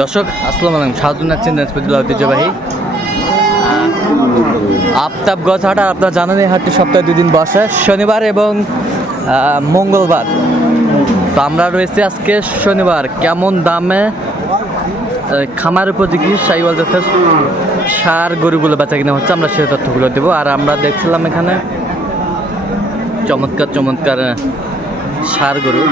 দর্শক, আসসালামু আলাইকুম। সাহায্য নাচ্ছেন দিনাজপুর ঐতিহ্যবাহী। আফতাবগঞ্জ হাট আর আপনারা জানেন এই হাটটি সপ্তাহে দুদিন বসে, শনিবার এবং মঙ্গলবার। তো আমরা রয়েছি আজকে শনিবার। কেমন দামে খামার উপযোগী সাইওয়াল জাতের সার গরুগুলো বেচা কিনা হচ্ছে, আমরা সেই তথ্যগুলো দেবো। আর আমরা দেখছিলাম এখানে চমৎকার চমৎকার সার গরু।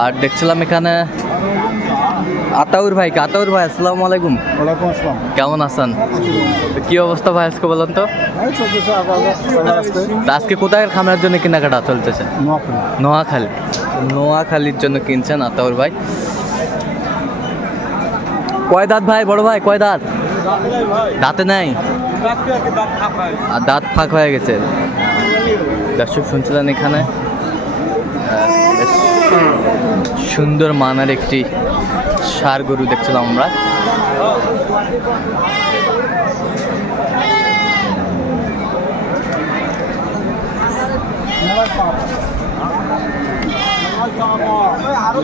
আর দেখছিলাম এখানে আতাউর ভাই আতাউর ভাই আসসালামু আলাইকুম। কেমন আছেন? কি অবস্থা ভাই আজকে বলেন তো? আজকে কোথায় খামার জন্য কেনাকাটা চলতেছে? নোয়াখালী। নোয়াখালী। নোয়াখালীর জন্য কিনছেন আতাউর ভাই। কয় দাঁত ভাই বড় ভাই কয় দাঁত? দাঁতে নাই? আর দাঁত ফাঁক হয়ে গেছে। দর্শক শুনছিলেন এখানে? সুন্দর মানার একটি সার গরু দেখছিলাম আমরা।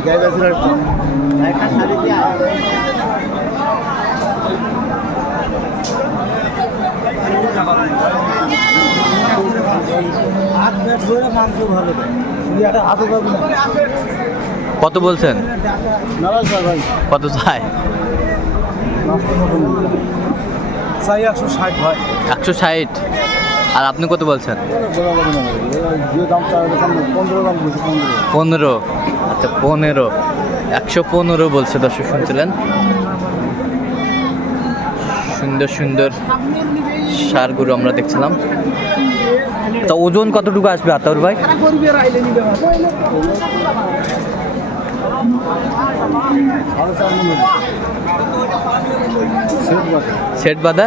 গাই বেচে রাখছি কত বলছেন? কত চাই? চাই একশো ষাট ভাই। একশো ষাট? আর আপনি কত বলছেন? পনেরো। আচ্ছা পনেরো। একশো পনেরো বলছে দর্শক শুনছিলেন? সুন্দর সুন্দর সারগুলো আমরা দেখছিলাম। তা ওজন কতটুকু আসবে আতাউর ভাই? সেট বাদা?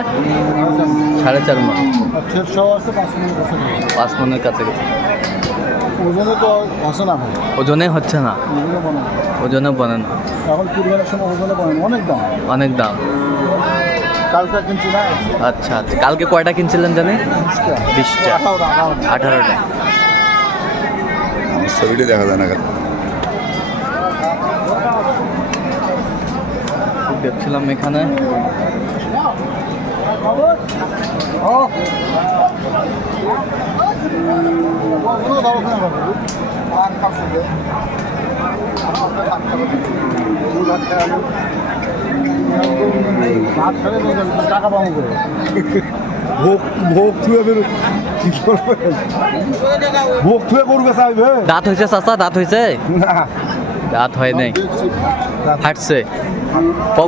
সাড়ে চার মাস পাঁচ মনে মনের কাছে ওজনে তো আসে না ওজনে হচ্ছে না। ওজনে বানায় বনে না। এখন কুরবানের সময় ওজনে বানায় অনেক দাম। অনেক দাম। কালকে কিনছি না আচ্ছা আচ্ছা। কালকে কয়টা কিনছিলেন জানি বিশটা। আঠারোটা আঠারোটা। দেখা যায় না দেখছিলাম এখানে। আর দু লাখ টাকা পাবো করে ভোগ ভোগ থুয়ে বেরো। কি করবে? ভোগ থুয়ে করবে দাঁত হয়েছে চাচা দাঁত হয়েছে দাঁত হয় নাই। হাঁটছে।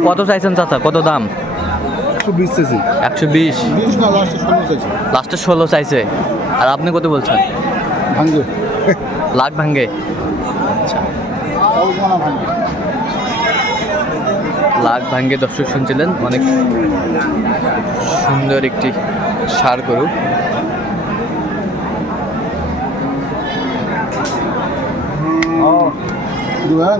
কত চাইছেন চাচা? কত দাম? একশো বিশ লাস্টে ষোলো চাইছি। আর আপনি কত বলছেন? ভাঙ্গে। লাখ ভাঙ্গে। আচ্ছা। ভাঙ্গে লাখ ভাঙ্গে দর্শক শুনছিলেন অনেক সুন্দর একটি সার গরু। দুয়ান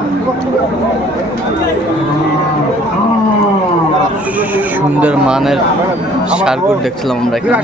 সুন্দর মানের সার দেখছিলাম আমরা এখানে।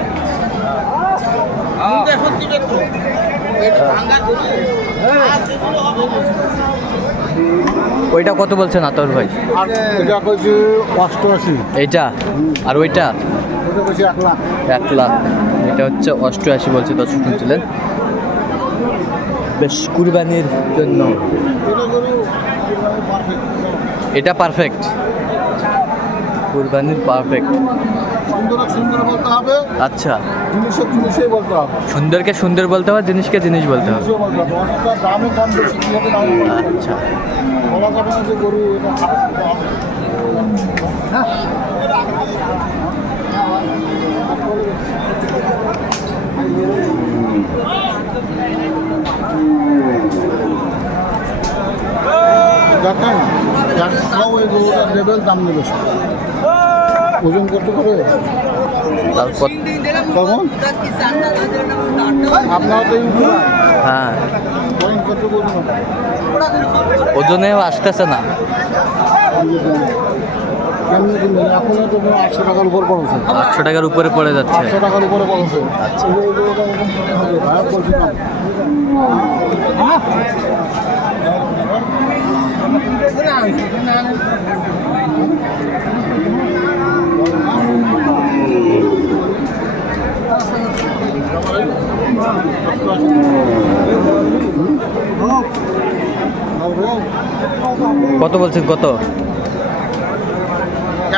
ওইটা কত বলছেন আতর ভাই? এটা কইছে অষ্টআশি। এইটা? আর ওইটা? কইছে এক লাখ। এক লাখ। এটা হচ্ছে অষ্টআশি বলছে দর্শক শুনছিলেন। বেশ কুরবানির জন্য। এটা পারফেক্ট কুরবানির পারফেক্ট সুন্দর সুন্দর বলতে হবে। আচ্ছা। জিনিসই বলতে হবে। সুন্দরকে সুন্দর বলতে হবে জিনিসকে জিনিস বলতে হবে। দামে কম বেশি দাম আচ্ছা। বলা যাবে না যে গরু। হ্যাঁ। দেখেন একটাও ওই গরুটার লেভেল দাম নেবে। ওজন করতে পারে তারপর তখন আপনারা তো হ্যাঁ। ওজনেও আসতেছে না। আটশো টাকার উপর পড়েছে। আটশো টাকার উপরে পড়ে যাচ্ছে। আটশো টাকার উপরে পড়েছে। আচ্ছা। কত বলছেন কত?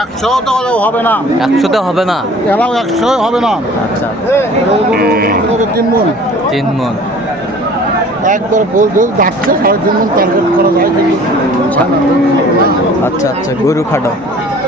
একশো তো হবে না। একশোতে হবে না? এরাও একশো হবে না। আচ্ছা। তিন মন। তিন মন। একবার বল বল যাচ্ছে সাড়ে তিন মন টার্গেট করা যায় আচ্ছা আচ্ছা গরু খাটো।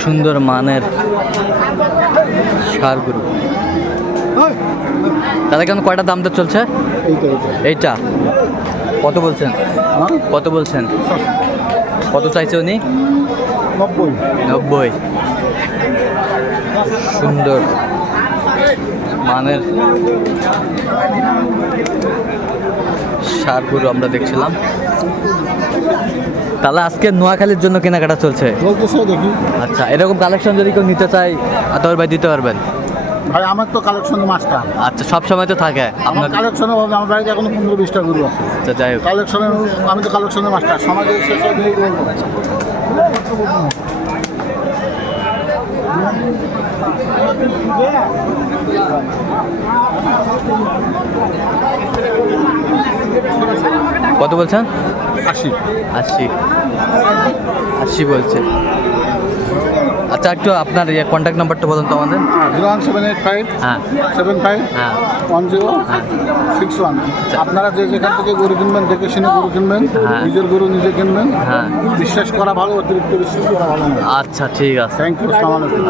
সুন্দর মানের সার গরু দাদা কেন কয়টা দাম দর চলছে? এইটা। কত বলছেন? কত বলছেন? কত চাইছে উনি? নব্বই নব্বই। সুন্দর মানের সার গরু আমরা দেখছিলাম। তাহলে আজকে নোয়াখালীর জন্য কেনাকাটা চলছে? আচ্ছা এরকম কালেকশন যদি কেউ নিতে চায় আতর ভাই দিতে পারবেন? ভাই আমার তো কালেকশন মাস্টার আচ্ছা সব সময় তো থাকে। আপনার কালেকশনে ভাবছি আমার বাড়িতে এখনও পনেরো বিশটা গরু আছে। আচ্ছা যাই হোক। কালেকশনের আমি তো কালেকশনের মাস্টার সমাজে শেষ কত বলছেন? আশি। আশি। আশি বলছে। আচ্ছা একটু আপনার ইয়ে কন্ট্যাক্ট নাম্বারটা বলুন তো আমাদের। Zero one seven eight five হ্যাঁ। সেভেন ফাইভ হ্যাঁ। ওয়ান জিরো হ্যাঁ। Six one. আপনারা যে যেখান থেকে গরু কিনবেন দেখে শুনে গরু কিনবেন হ্যাঁ। নিজের গরু নিজে কিনবেন হ্যাঁ। বিশ্বাস করা ভালো অতিরিক্ত বিশ্বাস করা ভালো আচ্ছা ঠিক আছে। থ্যাংক ইউ সালামালাইকুম